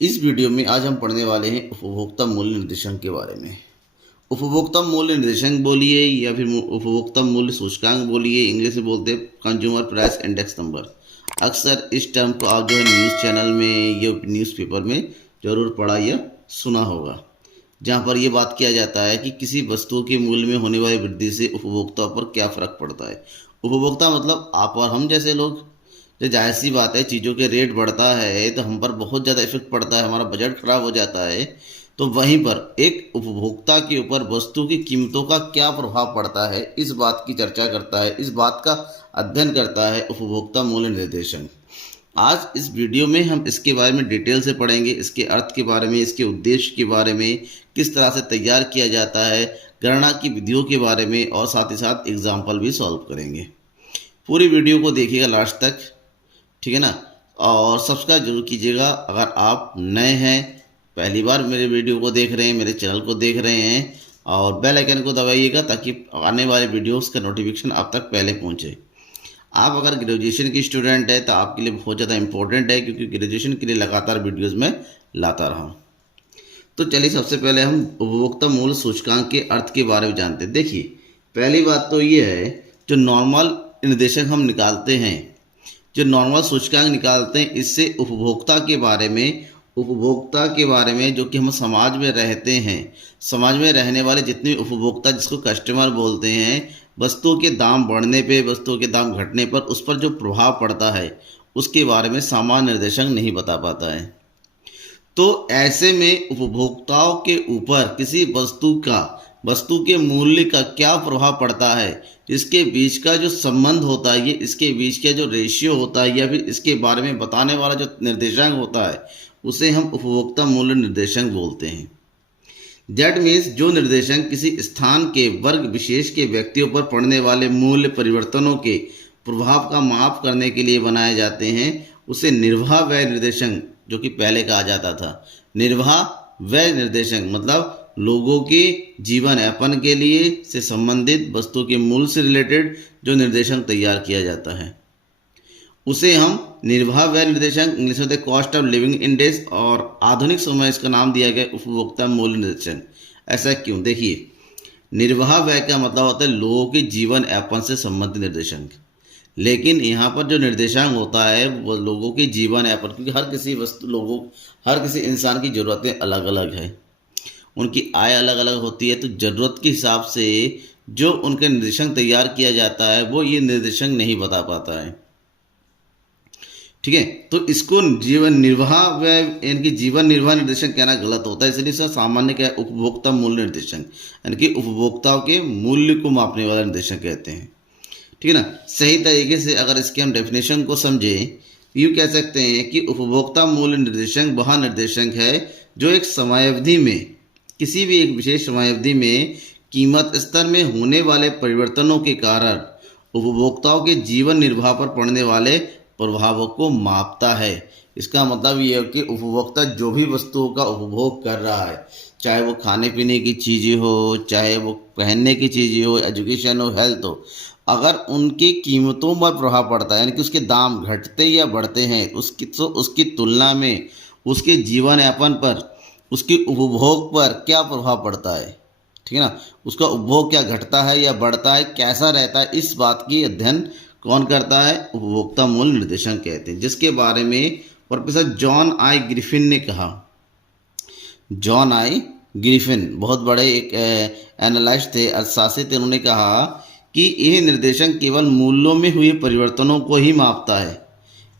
इस वीडियो में आज हम पढ़ने वाले हैं उपभोक्ता मूल्य निर्देशांक के बारे में। उपभोक्ता मूल्य निर्देशांक बोलिए या फिर उपभोक्ता मूल्य सूचकांक बोलिए, इंग्लिश में बोलते हैं कंज्यूमर प्राइस इंडेक्स नंबर। अक्सर इस टर्म को आप जो है न्यूज़ चैनल में या न्यूज़पेपर में ज़रूर पढ़ा या सुना होगा, जहाँ पर यह बात किया जाता है कि किसी वस्तु के मूल्य में होने वाली वृद्धि से उपभोक्ता पर क्या फ़र्क पड़ता है। उपभोक्ता मतलब आप और हम जैसे लोग। तो जाहिर सी बात है, चीज़ों के रेट बढ़ता है तो हम पर बहुत ज़्यादा इफेक्ट पड़ता है, हमारा बजट खराब हो जाता है। तो वहीं पर एक उपभोक्ता के ऊपर वस्तु की कीमतों का क्या प्रभाव पड़ता है, इस बात की चर्चा करता है, इस बात का अध्ययन करता है उपभोक्ता मूल्य निर्देशांक। आज इस वीडियो में हम इसके बारे में डिटेल से पढ़ेंगे, इसके अर्थ के बारे में, इसके उद्देश्य के बारे में, किस तरह से तैयार किया जाता है, गणना की विधियों के बारे में, और साथ ही साथ एग्जाम्पल भी सॉल्व करेंगे। पूरी वीडियो को देखिएगा लास्ट तक, ठीक है ना। और सब्सक्राइब जरूर कीजिएगा अगर आप नए हैं, पहली बार मेरे वीडियो को देख रहे हैं, मेरे चैनल को देख रहे हैं, और बेल आइकन को दबाइएगा ताकि आने वाले वीडियोस का नोटिफिकेशन आप तक पहले पहुंचे। आप अगर ग्रेजुएशन की स्टूडेंट है तो आपके लिए बहुत ज़्यादा इंपॉर्टेंट है, क्योंकि ग्रेजुएशन के लिए लगातार वीडियोज़ में लाता रहा हूँ। तो चलिए सबसे पहले हम उपभोक्ता मूल्य सूचकांक के अर्थ के बारे में जानते हैं। देखिए, पहली बात तो ये है, जो नॉर्मल निर्देशक हम निकालते हैं, जो नॉर्मल सूचकांक निकालते हैं, इससे उपभोक्ता के बारे में जो कि हम समाज में रहते हैं, समाज में रहने वाले जितने उपभोक्ता, जिसको कस्टमर बोलते हैं, वस्तुओं के दाम बढ़ने पे, वस्तुओं के दाम घटने पर उस पर जो प्रभाव पड़ता है उसके बारे में सामान्य निर्देशांक नहीं बता पाता है। तो ऐसे में उपभोक्ताओं के ऊपर किसी वस्तु के मूल्य का क्या प्रभाव पड़ता है, इसके बीच का जो संबंध होता है, ये इसके बीच का जो रेशियो होता है, या फिर इसके बारे में बताने वाला जो निर्देशांक होता है, उसे हम उपभोक्ता मूल्य निर्देशांक बोलते हैं। दैट मीन्स जो निर्देशांक किसी स्थान के वर्ग विशेष के व्यक्तियों पर पड़ने वाले मूल्य परिवर्तनों के प्रभाव का माप करने के लिए बनाए जाते हैं, उसे निर्वाह व्यय निर्देशांक, जो कि पहले कहा जाता था। निर्वाह व्यय निर्देशांक मतलब लोगों के जीवन यापन के लिए से संबंधित वस्तु के मूल्य से रिलेटेड जो निर्देशांक तैयार किया जाता है, उसे हम निर्वाह व्यय निर्देशांक, इंग्लिश में कॉस्ट ऑफ लिविंग इंडेक्स, और आधुनिक समय इसका नाम दिया गया उपभोक्ता मूल्य निर्देशांक। ऐसा क्यों? देखिए, निर्वाह व्यय का मतलब होता है लोगों के जीवन यापन से संबंधित निर्देशांक, लेकिन यहाँ पर जो निर्देशांक होता है वो लोगों के जीवन यापन, क्योंकि हर किसी इंसान की ज़रूरतें अलग अलग है, उनकी आय अलग अलग होती है। तो ज़रूरत के हिसाब से जो उनका निर्देशांक तैयार किया जाता है वो ये निर्देशांक नहीं बता पाता है, ठीक है। तो इसको जीवन निर्वाह व्यय यानी कि जीवन निर्वाह निर्देशांक कहना गलत होता है, इसलिए इसका सामान्य क्या है, उपभोक्ता मूल्य निर्देशांक, यानी कि उपभोक्ताओं के मूल्य को मापने वाला निर्देशांक कहते हैं, ठीक है ना। सही तरीके से अगर इसके हम डेफिनेशन को समझें, यूँ कह सकते हैं कि उपभोक्ता मूल्य निर्देशांक वह निर्देशांक है जो एक समयावधि में, किसी भी एक विशेष समयावधि में कीमत स्तर में होने वाले परिवर्तनों के कारण उपभोक्ताओं के जीवन निर्वाह पर पड़ने वाले प्रभावों को मापता है। इसका मतलब ये है कि उपभोक्ता जो भी वस्तुओं का उपभोग कर रहा है, चाहे वो खाने पीने की चीज़ें हो, चाहे वो पहनने की चीज़ें हो, एजुकेशन हो, हेल्थ हो, अगर उनकी कीमतों पर प्रभाव पड़ता है, यानी कि उसके दाम घटते या बढ़ते हैं, उसकी तुलना में उसके जीवन यापन पर, उसके उपभोग पर क्या प्रभाव पड़ता है, ठीक है ना। उसका उपभोग क्या घटता है या बढ़ता है, कैसा रहता है, इस बात की अध्ययन कौन करता है, उपभोक्ता मूल्य निर्देशांक कहते हैं, जिसके बारे में प्रोफेसर जॉन आई ग्रिफिन ने कहा। जॉन आई ग्रिफिन बहुत बड़े एक एनालिस्ट थे, अर्थशास्त्री थे। उन्होंने कहा कि यह निर्देशांक केवल मूल्यों में हुए परिवर्तनों को ही मापता है,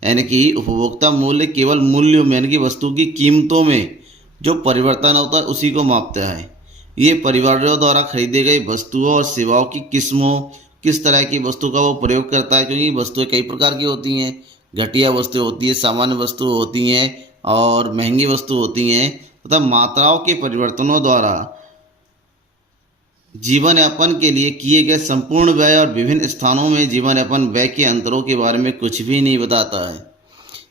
यानी कि उपभोक्ता मूल्य केवल मूल्यों में, यानी कि वस्तु की कीमतों में जो परिवर्तन होता है उसी को मापता है। ये परिवारों द्वारा खरीदी गई वस्तुओं और सेवाओं की किस्मों, किस तरह की वस्तु का वो प्रयोग करता है, क्योंकि वस्तुएं कई प्रकार की होती हैं, घटिया वस्तु होती है, सामान्य वस्तु होती हैं, और महंगी वस्तु होती हैं, तथा मात्राओं के परिवर्तनों द्वारा जीवन यापन के लिए किए गए संपूर्ण व्यय और विभिन्न स्थानों में जीवन यापन व्यय के अंतरों के बारे में कुछ भी नहीं बताता है।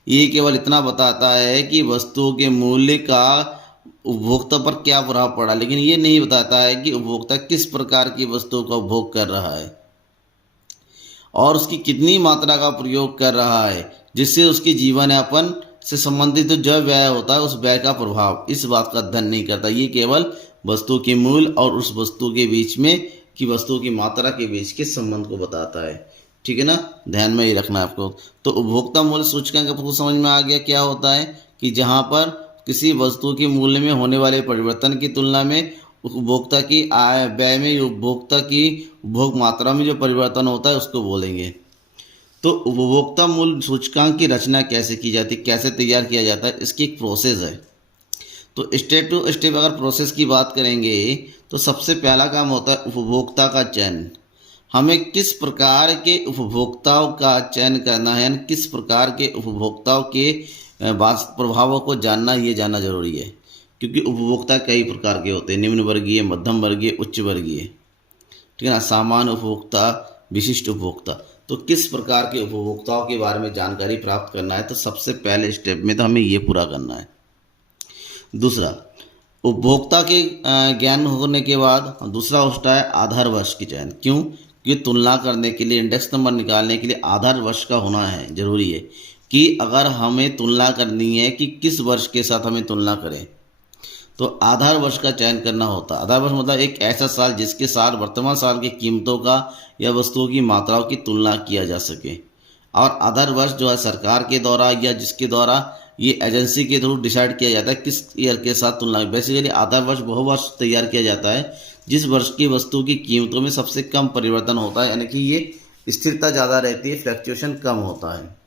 ये केवल इतना बताता है कि वस्तुओं के मूल्य का उपभोक्ता पर क्या प्रभाव पड़ा, लेकिन ये नहीं बताता है कि उपभोक्ता किस प्रकार की वस्तुओं का उपभोग कर रहा है और उसकी कितनी मात्रा का प्रयोग कर रहा है, जिससे उसकी जीवन यापन से संबंधित जो व्यय होता है उस व्यय का प्रभाव इस बात का अध्ययन नहीं करता। ये केवल वस्तु के मूल्य और उस वस्तु के बीच में कि वस्तु की मात्रा के बीच के संबंध को बताता है। ठीक है ना, ध्यान में ही रखना है आपको। तो उपभोक्ता मूल्य सूचकांक आपको समझ में आ गया क्या होता है कि जहाँ पर किसी वस्तु के मूल्य में होने वाले परिवर्तन की तुलना में उपभोक्ता की आय व्यय में उपभोक्ता की उपभोग मात्रा में जो परिवर्तन होता है उसको बोलेंगे। तो उपभोक्ता मूल्य सूचकांक की रचना कैसे की जाती है, कैसे तैयार किया जाता है, इसकी एक प्रोसेस है। तो स्टेप टू स्टेप अगर प्रोसेस की बात करेंगे तो सबसे पहला काम होता है उपभोक्ता का चयन। हमें किस प्रकार के उपभोक्ताओं का चयन करना है, यानी किस प्रकार के उपभोक्ताओं के प्रभावों को जानना, ये जानना जरूरी है। क्योंकि उपभोक्ता कई प्रकार के होते हैं, निम्न वर्गीय, मध्यम वर्गीय, उच्च वर्गीय। ठीक है ना, सामान्य उपभोक्ता, विशिष्ट उपभोक्ता। तो किस प्रकार के उपभोक्ताओं के बारे में जानकारी प्राप्त करना है, तो सबसे पहले स्टेप में तो हमें ये पूरा करना है। दूसरा, उपभोक्ता के ज्ञान होने के बाद दूसरा होता है आधार वर्ष की चयन। क्यों? कि तुलना करने के लिए, इंडेक्स नंबर निकालने के लिए आधार वर्ष का होना है, जरूरी है कि अगर हमें तुलना करनी है कि किस वर्ष के साथ हमें तुलना करें तो आधार वर्ष का चयन करना होता है। आधार वर्ष मतलब एक ऐसा साल जिसके साथ वर्तमान साल की कीमतों का या वस्तुओं की मात्राओं की तुलना किया जा सके। और आधार वर्ष जो है सरकार के द्वारा या जिसके द्वारा ये एजेंसी के थ्रू डिसाइड किया जाता है किस ईयर के साथ तुलना। बेसिकली आधार वर्ष वह वर्ष तैयार किया जाता है जिस वर्ष की वस्तु की कीमतों में सबसे कम परिवर्तन होता है, यानी कि ये स्थिरता ज़्यादा रहती है, फ्लक्चुएशन कम होता है।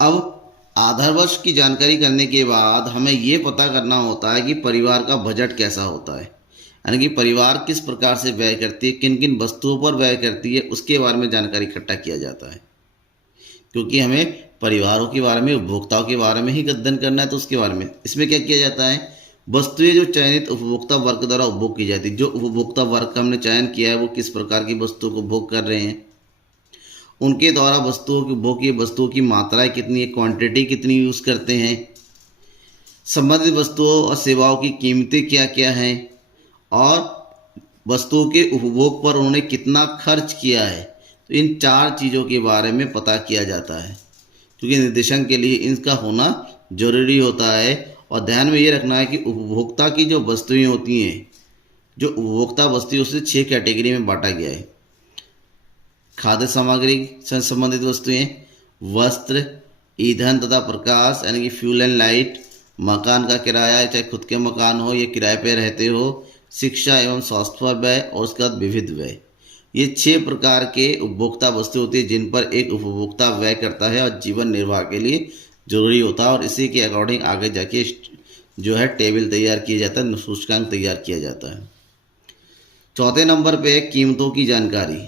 अब आधार वर्ष की जानकारी करने के बाद हमें ये पता करना होता है कि परिवार का बजट कैसा होता है, यानी कि परिवार किस प्रकार से व्यय करती है, किन किन वस्तुओं पर व्यय करती है, उसके बारे में जानकारी इकट्ठा किया जाता है। क्योंकि हमें परिवारों के बारे में, उपभोक्ताओं के बारे में ही अध्ययन करना है, तो उसके बारे में इसमें क्या किया जाता है, वस्तुएं जो चयनित उपभोक्ता वर्ग द्वारा उपभोग की जाती है। जो उपभोक्ता वर्ग का हमने चयन किया है वो किस प्रकार की वस्तुओं को उपभोग कर रहे हैं, उनके द्वारा वस्तुओं की उपभोग की वस्तुओं की मात्राएं कितनी है, क्वांटिटी कितनी यूज़ करते हैं, संबंधित वस्तुओं और सेवाओं की कीमतें क्या क्या हैं, और वस्तुओं के उपभोग पर उन्होंने कितना खर्च किया है। तो इन चार चीज़ों के बारे में पता किया जाता है, क्योंकि निर्देशन के लिए इनका होना जरूरी होता है। और ध्यान में ये रखना है कि उपभोक्ता की जो वस्तुएं होती हैं, जो उपभोक्ता वस्तुएं उसे 6 कैटेगरी में बांटा गया है। खाद्य सामग्री से संबंधित वस्तुएं, वस्त्र, ईंधन तथा प्रकाश यानी कि फ्यूल एंड लाइट, मकान का किराया, चाहे खुद के मकान हो या किराए पे रहते हो, शिक्षा एवं स्वास्थ्य पर व्यय, और उसके बाद विविध व्यय। ये 6 प्रकार के उपभोक्ता वस्तु होती है जिन पर एक उपभोक्ता व्यय करता है और जीवन निर्वाह के लिए जरूरी होता है। और इसी के अकॉर्डिंग आगे जाके जो है टेबल तैयार किया जाता है, सूचकांक तैयार किया जाता है। चौथे नंबर पे कीमतों की जानकारी।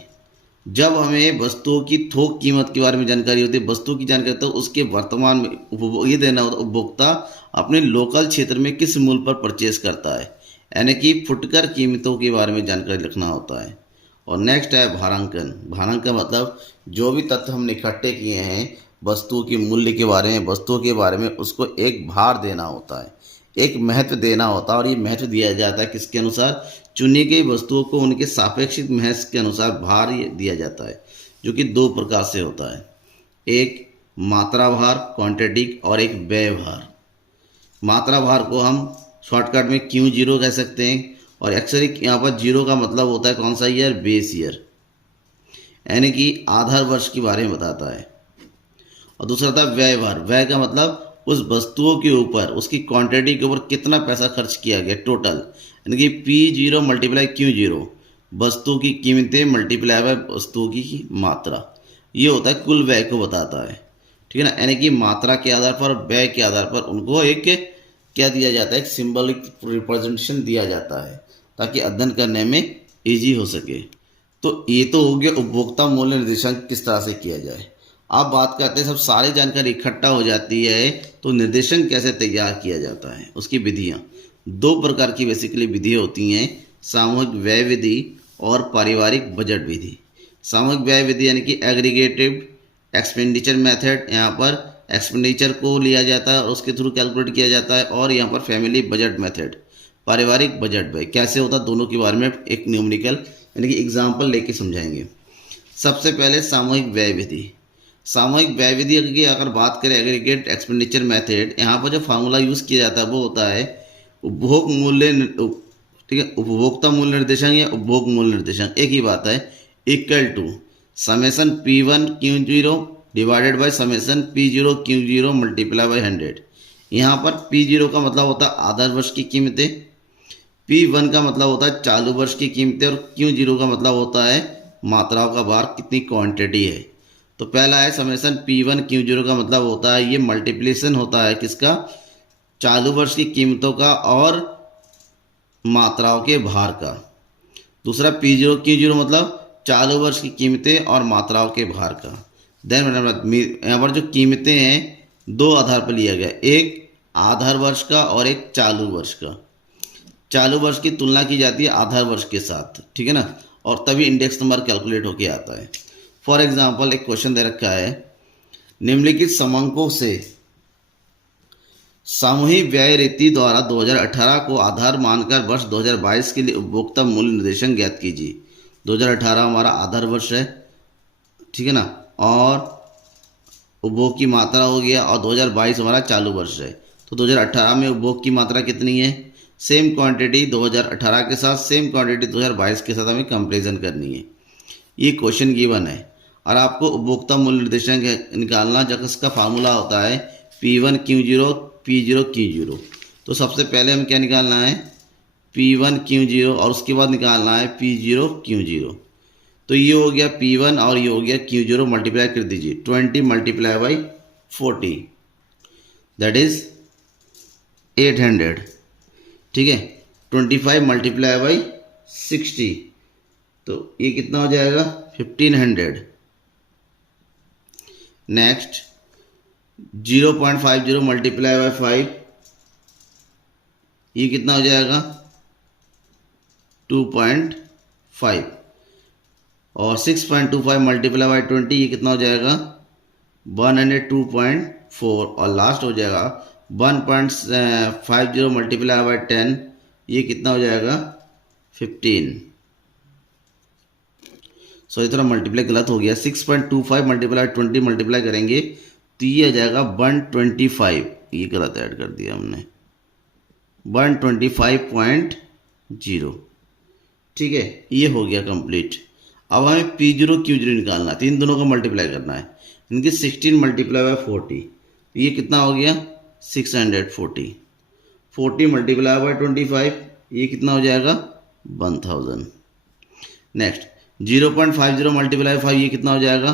जब हमें वस्तुओं की थोक कीमत के बारे में जानकारी होती है, वस्तु की जानकारी, तो उसके वर्तमान में ये देना होता है उपभोक्ता अपने लोकल क्षेत्र में किस मूल्य पर परचेज करता है, यानी कि फुटकर कीमतों के बारे में जानकारी रखना होता है। और नेक्स्ट है भारांकन। भारांकन मतलब जो भी तथ्य हमने इकट्ठे किए हैं वस्तुओं के मूल्य के बारे में, वस्तुओं के बारे में, उसको एक भार देना होता है, एक महत्व देना होता है। और ये महत्व दिया जाता है किसके अनुसार, चुनी गई वस्तुओं को उनके सापेक्षिक महत्व के अनुसार भार दिया जाता है, जो कि 2 प्रकार से होता है, एक मात्रा भार क्वांटिटी और एक व्यय भार। मात्रा भार को हम शॉर्टकट में Q0 कह सकते हैं, और अक्सर यहाँ पर 0 का मतलब होता है कौन सा ईयर, बेस ईयर, यानी कि आधार वर्ष के बारे में बताता है। और दूसरा था व्यय भार। व्यय का मतलब उस वस्तुओं के ऊपर, उसकी क्वांटिटी के ऊपर कितना पैसा खर्च किया गया टोटल, यानी कि P0 मल्टीप्लाई Q0, वस्तु की कीमतें मल्टीप्लाई बाय वस्तुओं की मात्रा, ये होता है कुल व्यय को बताता है। ठीक है ना, यानी कि मात्रा के आधार पर, व्यय के आधार पर उनको एक क्या दिया जाता है, एक सिंबलिक रिप्रेजेंटेशन दिया जाता है ताकि अध्ययन करने में ईजी हो सके। तो ये तो हो गया उपभोक्ता मूल्य निर्देशन किस तरह से किया जाए। अब बात करते हैं, सब सारी जानकारी इकट्ठा हो जाती है तो निर्देशन कैसे तैयार किया जाता है, उसकी विधियाँ। 2 प्रकार की बेसिकली विधि होती हैं, सामूहिक व्यय विधि और पारिवारिक बजट विधि। सामूहिक व्यय विधि यानी कि एग्रीगेटिव एक्सपेंडिचर मेथड, यहाँ पर एक्सपेंडिचर को लिया जाता है और उसके थ्रू कैलकुलेट किया जाता है। और यहाँ पर फैमिली बजट मेथड, पारिवारिक बजट व्यय कैसे होता है, दोनों के बारे में एक न्यूमेरिकल यानी कि एग्जाम्पल लेके समझाएंगे। सबसे पहले सामूहिक व्यय विधि। सामूहिक व्यय विधि की अगर बात करें, एग्रीगेट एक्सपेंडिचर मेथड, यहाँ पर जो फार्मूला यूज़ किया जाता है वो होता है उपभोग मूल्य, ठीक है, उपभोक्ता मूल्य निर्देशांक या उपभोग मूल्य निर्देशांक, एक ही बात है, equal to summation P1Q0 divided by summation P0Q0 multiply by 100। यहाँ पर P0 का मतलब होता है आधार वर्ष की कीमतें, P1 का मतलब होता है चालू वर्ष की कीमतें, और Q0 का मतलब होता है मात्राओं का भार, कितनी क्वांटिटी है। तो पहला है समेसन P1Q0 का मतलब होता है ये मल्टीप्लिकेशन होता है किसका, चालू वर्ष की कीमतों का और मात्राओं के भार का। दूसरा P0Q0 मतलब चालू वर्ष की कीमतें और मात्राओं के भार का। देन यहाँ पर जो कीमतें हैं दो आधार पर लिया गया, एक आधार वर्ष का और एक चालू वर्ष का। चालू वर्ष की तुलना की जाती है आधार वर्ष के साथ, ठीक है ना, और तभी इंडेक्स नंबर कैलकुलेट होके आता है। फॉर एग्जाम्पल एक क्वेश्चन दे रखा है, निम्नलिखित समांकों से सामूहिक व्यय रीति द्वारा 2018 को आधार मानकर वर्ष 2022 के लिए उपभोक्ता मूल्य निर्देशांक ज्ञात कीजिए। 2018 हमारा आधार वर्ष है, ठीक है ना, और उपभोग की मात्रा हो गया, और 2022 हमारा चालू वर्ष है। तो 2018 में उपभोग की मात्रा कितनी है, सेम क्वांटिटी 2018 के साथ सेम क्वांटिटी 2022 के साथ हमें कंपेरिजन करनी है। ये क्वेश्चन गिवन है और आपको उपभोक्ता मूल्य निर्देशांक निकालना, जब इसका फार्मूला होता है P1Q0 P0Q0। तो सबसे पहले हम क्या निकालना है, P1Q0, और उसके बाद निकालना है P0Q0। तो ये हो गया P1 और ये हो गया Q0, मल्टीप्लाई कर दीजिए, 20 मल्टीप्लाई बाई 40 दैट इज 800, ठीक है। 25 मल्टीप्लाई बाई 60 तो ये कितना हो जाएगा 1500। नेक्स्ट 0.50 मल्टीप्लाई बाई 5 ये कितना हो जाएगा 2.5, और 6.25 मल्टीप्लाई बाई 20 ये कितना हो जाएगा 102.4, और लास्ट हो जाएगा 1.50 मल्टीप्लाई बाई 10 ये कितना हो जाएगा 15। सो इतना मल्टीप्लाई गलत हो गया, 6.25 मल्टीप्लाई 20 मल्टीप्लाई करेंगे तो ये आ जाएगा 125, ये गलत ऐड कर दिया हमने, 125.0, ठीक है। ये हो गया कंप्लीट। अब हमें P0Q0 निकालना है, तो इन दोनों को मल्टीप्लाई करना है, इनकी 16 मल्टीप्लाई बाई 40 ये कितना हो गया 640, 40 मल्टीप्लाई बाई 25 ये कितना हो जाएगा 1000। नेक्स्ट 0.50 मल्टीप्लाई 5 ये कितना हो जाएगा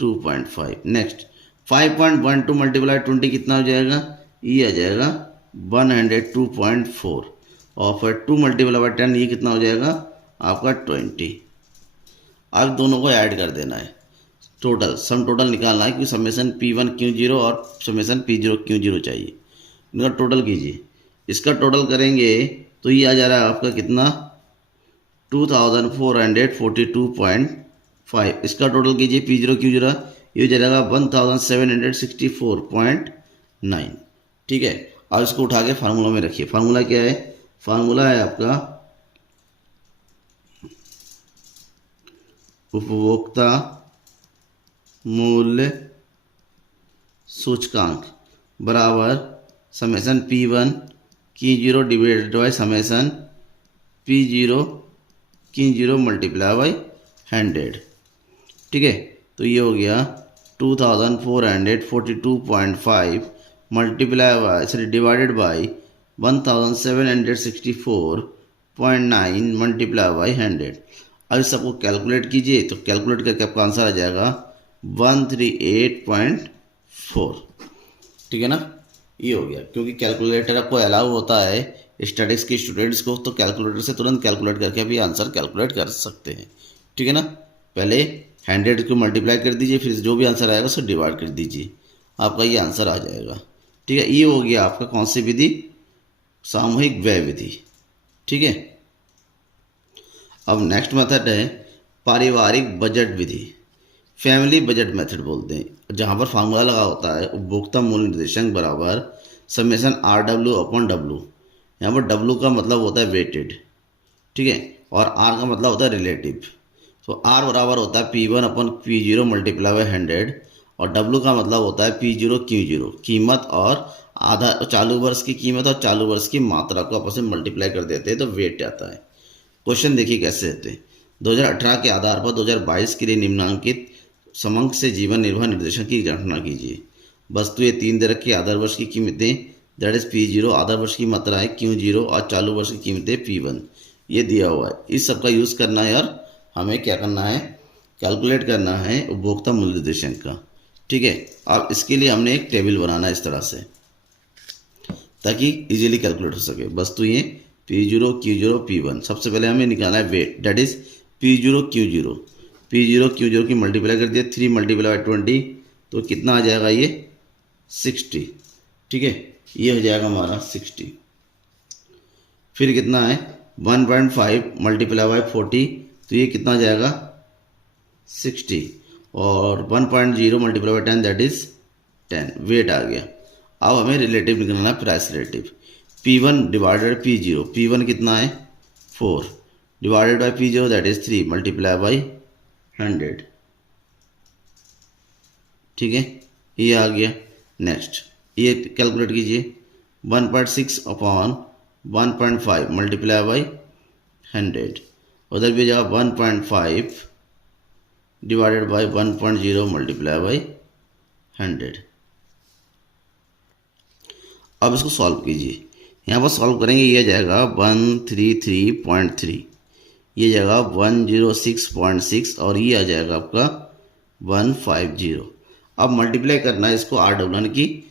2.5। नेक्स्ट 5.12 मल्टीप्लाई 20 कितना हो जाएगा, ये आ जाएगा 102.4, और फिर 2 मल्टीप्लाई बाई 10 ये कितना हो जाएगा आपका 20। अब दोनों को ऐड कर देना है, टोटल सम टोटल निकालना है, क्योंकि समेसन P1Q0 और समेसन P0Q0 चाहिए। इनका टोटल कीजिए, इसका टोटल करेंगे तो ये आ जा रहा है आपका कितना 2442.5। इसका टोटल कीजिए P0Q0 ये हो जाएगा 1764.9, ठीक है। अब इसको उठा के फार्मूला में रखिए। फार्मूला क्या है, फार्मूला है आपका उपभोक्ता मूल्य सूचकांक बराबर summation P1Q0 divided by summation P0Q0 multiply by 100, ठीक है। तो ये हो गया 2442.5 multiply by divided by 1764.9 multiply by 100। अब इस सबको कैलकुलेट कीजिए, तो कैलकुलेट करके आपका आंसर आ जाएगा 138.4, ठीक है ना। ये हो गया, क्योंकि कैलकुलेटर आपको अलाउ होता है स्टैटिक्स के स्टूडेंट्स को, तो कैलकुलेटर से तुरंत कैलकुलेट करके भी आंसर कैलकुलेट कर सकते हैं, ठीक है ना। पहले 100 को मल्टीप्लाई कर दीजिए, फिर जो भी आंसर आएगा उसे डिवाइड कर दीजिए, आपका ये आंसर आ जाएगा, ठीक है। ये हो गया आपका कौन सी विधि, सामूहिक व्यय विधि, ठीक है। अब नेक्स्ट मेथड है पारिवारिक बजट विधि, फैमिली बजट मेथड बोलते हैं, जहाँ पर फार्मूला लगा होता है उपभोक्ता मूल्य निर्देशांक बराबर समेसन RW अपॉन W। यहाँ पर W का मतलब होता है वेटेड, ठीक है, और R का मतलब होता है रिलेटिव। तो R बराबर होता है P1 upon P0 multiply by 100, और डब्लू का मतलब होता है P0 Q0, कीमत और आधा चालू वर्ष की कीमत और चालू वर्ष की मात्रा को आपस में मल्टीप्लाई कर देते हैं तो वेट आता है। क्वेश्चन देखिए कैसे होते हैं। 2018 के आधार पर 2022 के लिए निम्नांकित समंक से जीवन निर्वाह निर्देशन की गणना कीजिए। वस्तुएं 3 दे रखी, आधार वर्ष की कीमतें दैट इज P0, आधार वर्ष की मात्राएं Q0 और चालू वर्ष की कीमतें P1, ये दिया हुआ है। इस सब का यूज़ करना है और हमें क्या करना है, कैलकुलेट करना है उपभोक्ता मूल्य निर्देशांक का। ठीक है, अब इसके लिए हमने एक टेबल बनाना है इस तरह से ताकि इजीली कैलकुलेट हो सके। वस्तुएं P0 Q0 P1, सबसे पहले हमें निकालना है wait that is P0 Q0 की मल्टीप्लाई कर दिया 3 मल्टीप्लाई बाई 20 तो कितना आ जाएगा ये 60। ठीक है, ये हो जाएगा हमारा 60। फिर कितना है 1.5 मल्टीप्लाई बाई 40 तो ये कितना आ जाएगा 60 और 1.0 multiply by 10 that is 10, weight आ गया। अब हमें रिलेटिव निकालना है, price relative. P1 divided P0, P1 कितना है 4 divided by P0 that is 3 multiply by 100। ठीक है, ये आ गया। नेक्स्ट ये कैलकुलेट कीजिए 1.6 अपॉन 1.5 मल्टीप्लाई बाई 100, उधर भी जाएगा 1.5 डिवाइडेड बाई 1.0 मल्टीप्लाई बाई 100। अब इसको सॉल्व कीजिए, यहाँ पर सॉल्व करेंगे ये जाएगा 133.3, ये जाएगा 106.6 और ये आ जाएगा आपका 150। अब मल्टीप्लाई करना है इसको आर डब्ल्यू, यानी कि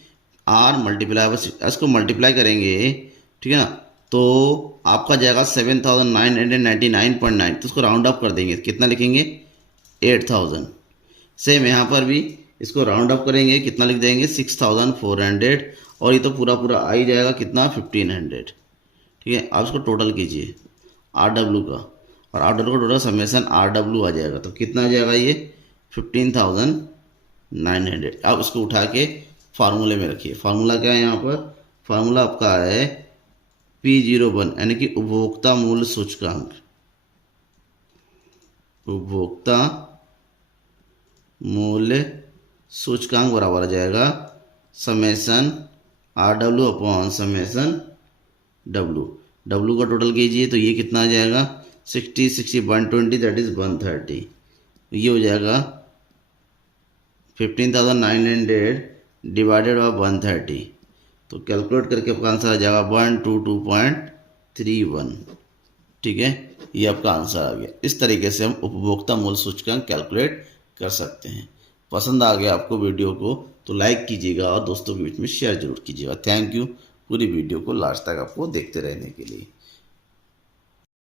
आर मल्टीप्लाई इसको मल्टीप्लाई करेंगे, ठीक है ना, तो आपका जाएगा 7999.9, तो उसको राउंड अप कर देंगे, कितना लिखेंगे 8000। सेम यहाँ पर भी इसको राउंड अप करेंगे, कितना लिख देंगे 6400 और ये तो पूरा पूरा आ ही जाएगा कितना 1500। ठीक है, आप इसको टोटल कीजिए आर डब्ल्यू का, और आर डब्ल्यू का टोटल समेसन आर डब्ल्यू आ जाएगा, तो कितना आ जाएगा ये 15,900। अब उसको उठा के फार्मूले में रखिए। फार्मूला क्या है यहाँ पर, फार्मूला आपका है P01 यानी कि उपभोक्ता मूल्य सूचकांक, उपभोक्ता मूल्य सूचकांक बराबर आ जाएगा summation R W upon summation W. W का टोटल कीजिए तो ये कितना आ जाएगा 60 120 दैट इज 130, ये हो जाएगा 15,900 डिवाइडेड बाई 130, तो कैलकुलेट करके आपका आंसर आ जाएगा 122.31। ठीक है, ये आपका आंसर आ गया। इस तरीके से हम उपभोक्ता मूल्य सूचकांक कैलकुलेट कर सकते हैं। पसंद आ गया आपको वीडियो को तो लाइक कीजिएगा और दोस्तों के बीच में शेयर जरूर कीजिएगा। थैंक यू पूरी वीडियो को लास्ट तक आपको देखते रहने के लिए।